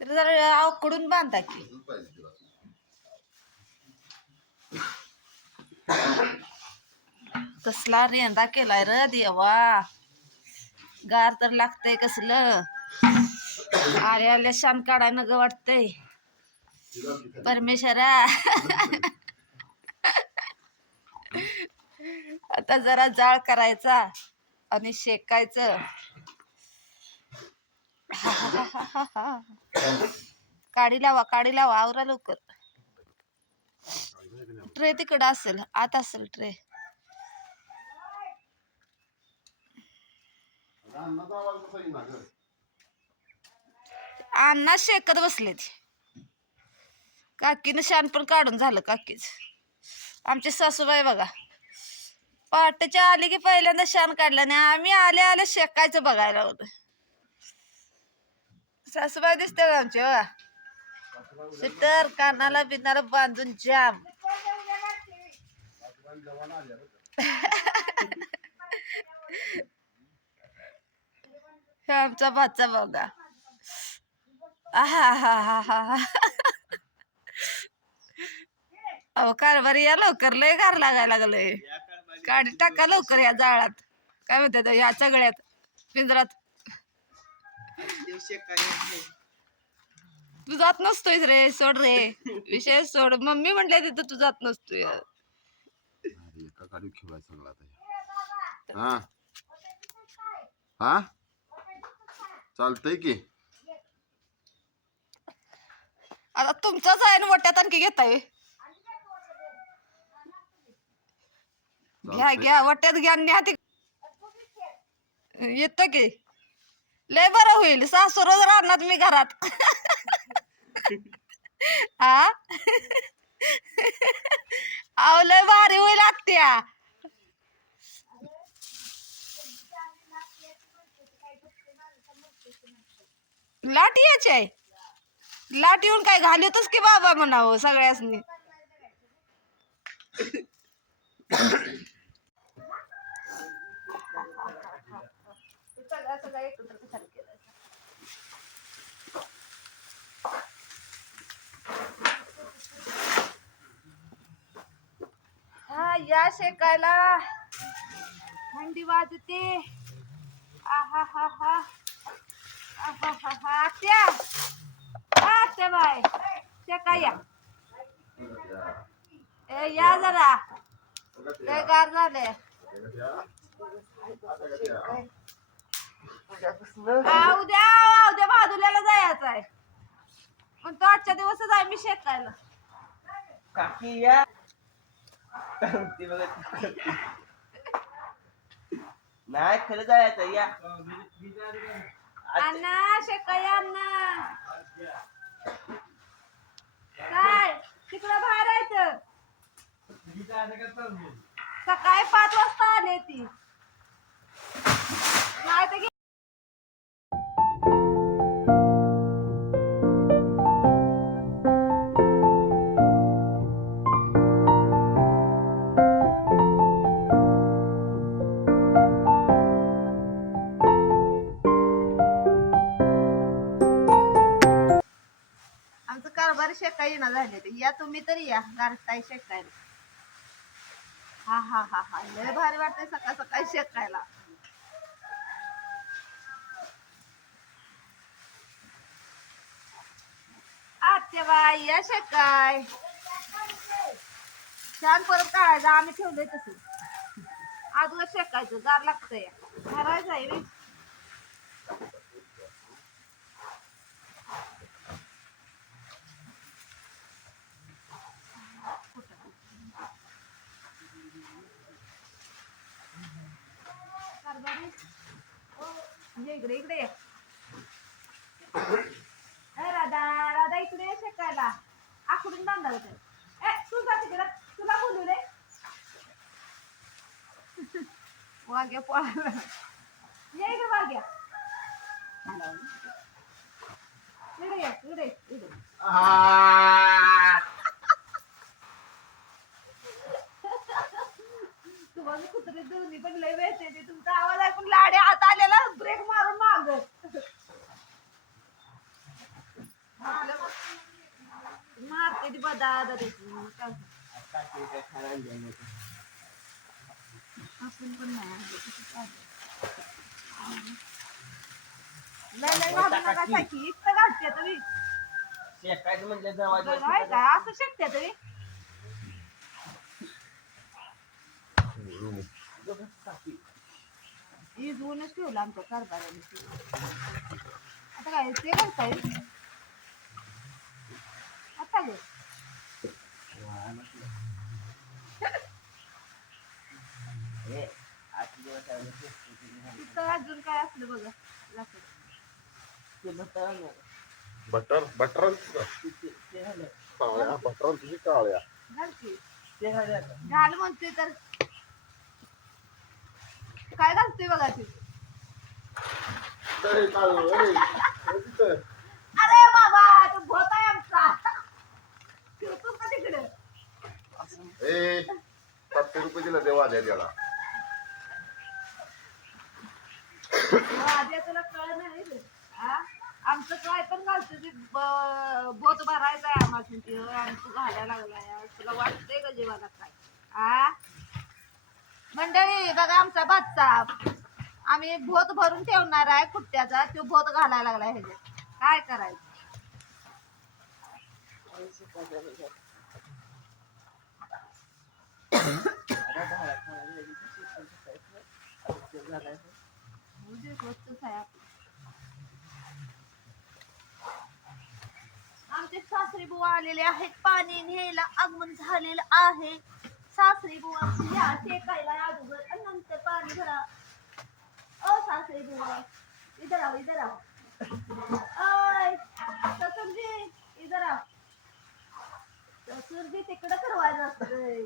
तर जरा आकडून बांधा की. कसला रेंदा केलाय र देवा. गार तर लागतंय कसलं. आले आले शान काढाय नग वाटतंय परमेश्वरा. आता जरा जाळ करायचा आणि शेकायचं. काढी लावा आवरा लवकर. ट्रे तिकडं असेल, आत असेल ट्रे. अण्णा शेकत बसलेत. काकीनं शान पण काढून झालं काकीच. आमची सासूबाई बघा पहाटेच्या आली की पहिल्यांदा शान काढलं आणि आम्ही आले आले शेकायचं बघायला होतं. सासूबाई दिसते का आमची बघा. सिटर कानाला बिनाला बांधून जाम. हे आमचा भाचा बघा. अहो कारभारी या लवकर, लय गार लागायला लागलंय. काढी टाका लवकर या जाळात. काय म्हणतात या सगळ्यात पिंजरात. तू जात नसतोय रे, सोड रे विषय सोड. मम्मी म्हटल्या तिथं तू जात नसतोय. हा चालतंय की. आता तुमचाच आहे ना वट्यात आणखी घेताय. घ्या वट्यात घ्या न्या. येत की लय बरं होईल. सासू रोज राहणार मी घरात. हा अहो लय भारी होईल आत्या. लाट यायची आहे. लाट येऊन काय घालतच की बाबा म्हणावं सगळ्यासनी. हा या शेकायला. थंडी वाजते. आहा हा हा आहा हा हा. आत्या आत्या बाय शेका या. ए या जरा लय गार झाले. उद्या भादुल्याला जायचं आहे पण तो आजच्या दिवसच आहे मी शेकायला. काकी या नाही खरं जायचं या. अण्णा शेकाया अण्णा. काय तिकडं बाहेर यायचं. सकाळी 5 वाजता आले ती. नाही तर आमचं कारभार शेकाई ना झाले ते. या तुम्ही तरी या गारठाई शेकायला. हा हा हा हा लय भारी वाटतंय सकाळ सकाळी शेकायला. आत्या बाई या शेकाय. छान परत काढायचं. आम्ही ठेवलंय तसं आजवर शेकायचं. गार लागतंय करायचं आहे रे. इकडे इकडे राधा राधा इकडे शेकायला. आकडून बांधा होते. तू जा तिकडे. तुला बोलू रे. वाघ्या पळाला. ये इकडे वाघ्या. इकडे ये इकडे इकडे. तुम्हाला कुत्रे दोन्ही पण लय वेळते. तुमचा आवाज ऐकून लाडे हात आलेला ब्रेक मारून माग. बदादा देते मग काय काकी काय खायला आणलं नाही. आपण पण नाही आणलं तसंच आणलं. लय लय घालू नका काकी इतकं घालते तुम्ही शेकायचं म्हणलं जवळ काय का असं शकते तुम्ही इजवूनच ठेवलं आमच्या कारभाराने आता काय ते घालताय आता गे तिथं अजून काय असलं बघा लाकूड. बटर बटर काळ्या बटर तुझी काळ्या घाल की घाल म्हणते तर काय घालते बघा ते अरे बाबा तो भोत आहे आमचा ठेवतो का तिकडे ए 700 रुपये दिला देवा द्या त्याला आधी तुला कळ नाही रे. हा? आमचं काय पण घालतो ते बोत भरायचा आहे आम्हाला आणि तू घालायला लागलाय तुला वाटतंय का जेवायला काय आ मंडळी बघा आमचा भातचा आम्ही भोत भरून ठेवणार आहे कुट्ट्याचा तो भोत घालायला लागलाय ह्याच्यात काय करायचं रोजचंच आहे आपलं. आमचे सासरी बुवा आलेले आहेत पाणी न्यायला आगमन झालेलं आहे सासरी बुवा या टेकायला अगोदर आणि नंतर पाणी भरा ओ सासरी बुवा इधर आओ ओय ससुरजी इधर आओ ससुरजी तिकडं फिरवायचं असतंय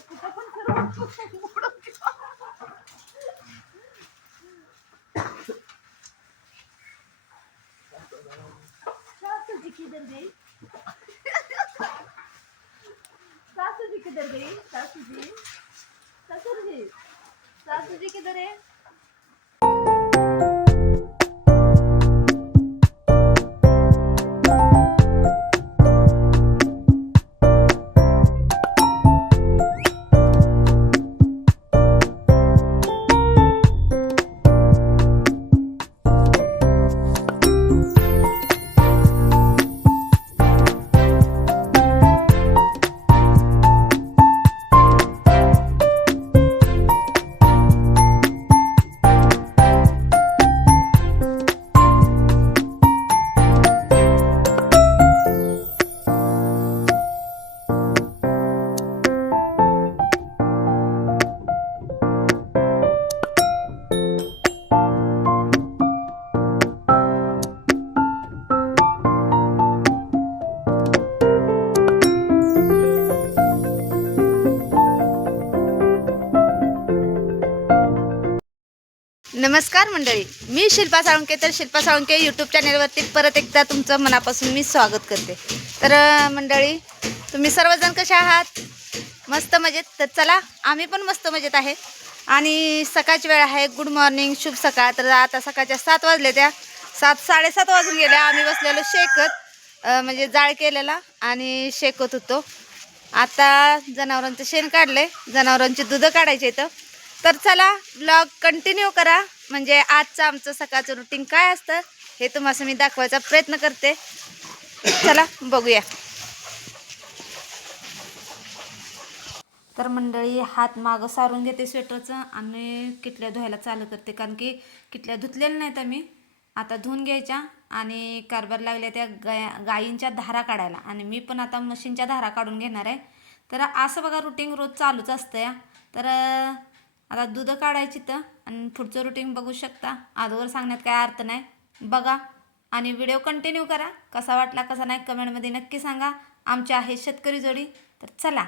कुठं पण फिरवा सासू जी किधर गई सासू जी किधर है नमस्कार मंडळी मी शिल्पा साळुंके तर शिल्पा साळुंके यूट्यूब चॅनलवरती परत एकदा तुमचं मनापासून मी स्वागत करते तर मंडळी तुम्ही सर्वजण कसे आहात मस्त मजेत तर चला आम्ही पण मस्त मजेत आहे आणि सकाळची वेळ आहे गुड मॉर्निंग शुभ सकाळ तर आता सकाळच्या 7 वाजले त्या 7:30 वाजून गेल्या आम्ही बसलेलो शेकत म्हणजे जाळ केलेला आणि शेकत होतो आता जनावरांचं शेण काढले जनावरांची दूध काढायचे इथं तर चला ब्लॉग कंटिन्यू करा म्हणजे आजचं आमचं सकाळचं रुटीन काय असतं हे तुम्हाला मी दाखवायचा प्रयत्न करते चला बघूया तर मंडळी हात मागं सारून घेते स्वेटरचं आणि किटल्या धुवायला चालू करते कारण की किटल्या धुतलेल्या नाहीत आम्ही आता धुवून घ्यायच्या आणि कारभार लागल्या त्या गायींच्या धारा काढायला आणि मी पण आता मशीनच्या धारा काढून घेणार आहे तर असं बघा रुटीन रोज चालूच असतं या तर आता दूध काढायची तर आणि पुढचं रुटीन बघू शकता अगोदर सांगण्यात काय अर्थ नाही बघा आणि व्हिडिओ कंटिन्यू करा कसा वाटला कसा नाही कमेंटमध्ये नक्की सांगा आमची आहे शेतकरी जोडी तर चला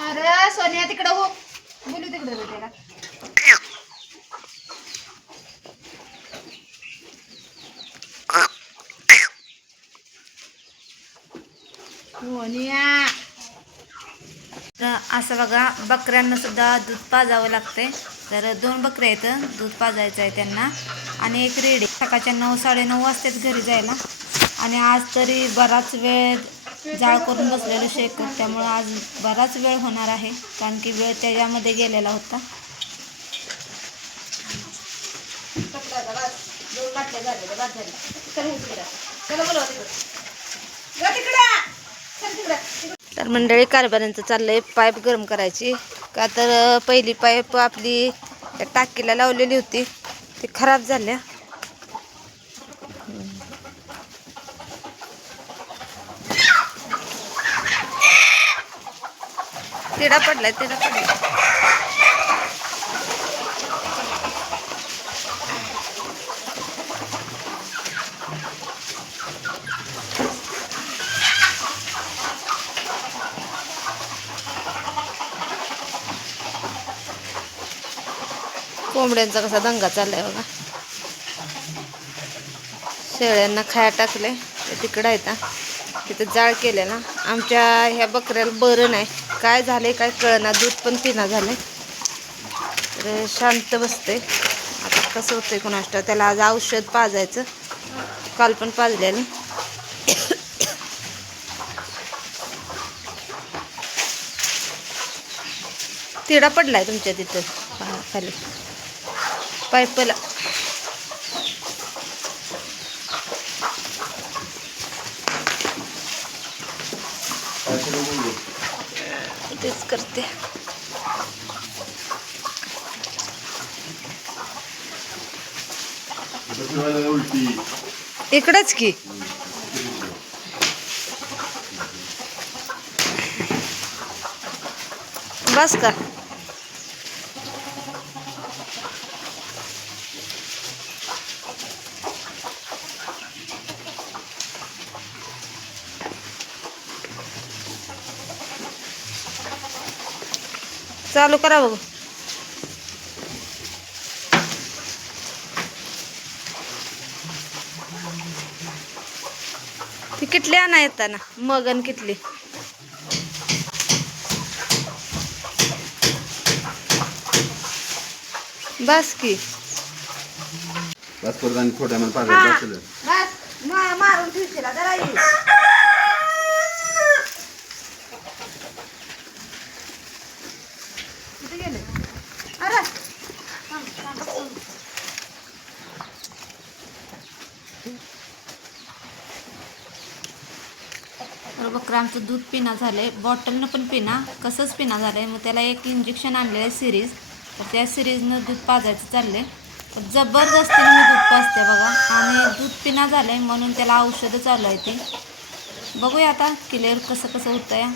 अरे सोनिया तिकडं हो बोलू तिकडं रे त्याला तर असं बघा बकऱ्यांना सुद्धा दूध पाजावं लागतंय. तर 2 बकऱ्या आहेत, दूध पाजायचं आहे त्यांना. आणि एक रेडी. सकाळच्या 9 साडेनऊ वाजतात घरी जायला. आणि आज तरी बराच वेळ जाळ करून बसलेलं शेकत, त्यामुळं आज बराच वेळ होणार आहे, कारण की वेळ त्याच्यामध्ये गेलेला होता. तर मंडळी कारभारांचं चाललंय पाईप गरम करायची. का तर पहिली पाईप आपली त्या टाकीला लावलेली होती, ती खराब झाल्या. तिडा पडलाय. कोंबड्यांचा कसा दंगा चाललाय बघा. शेळ्यांना खाया टाकले ते तिकडं आहेत. तिथं जाळ केले ना. आमच्या ह्या बकऱ्याला बरं नाही, काय झालंय काय कळना, दूध पण पिना झालंय. तर शांत बसते. आता कसं होतंय कोणाष्ट. त्याला आज औषध पाजायचं, काल पण पाजलेलं. तिडा पडलाय तुमच्या तिथं खाली पाईपला. तेच करते. इकडंच की. बस का. चालू करा बघू. ती किटली आणा येताना मगन किटली. बस की. बस परत आणि थोड्या मला पाजायचं असेल. बस मारून ठेवशील जरा येईल. कुठे गेले. अरे बकरं आमचं दूध पिना झालंय, बॉटलनं पण पिना, कसंच पिना झालंय. मग त्याला एक इंजेक्शन आणलेलं आहे सिरीज. तर त्या सिरीजनं दूध पाजायचं चाललंय. जबरदस्तीने मी दूध पाजते बघा. आणि दूध पिना झालंय म्हणून त्याला औषधं चालू आहे ते. बघूया आता क्लिअर कसं होतं या.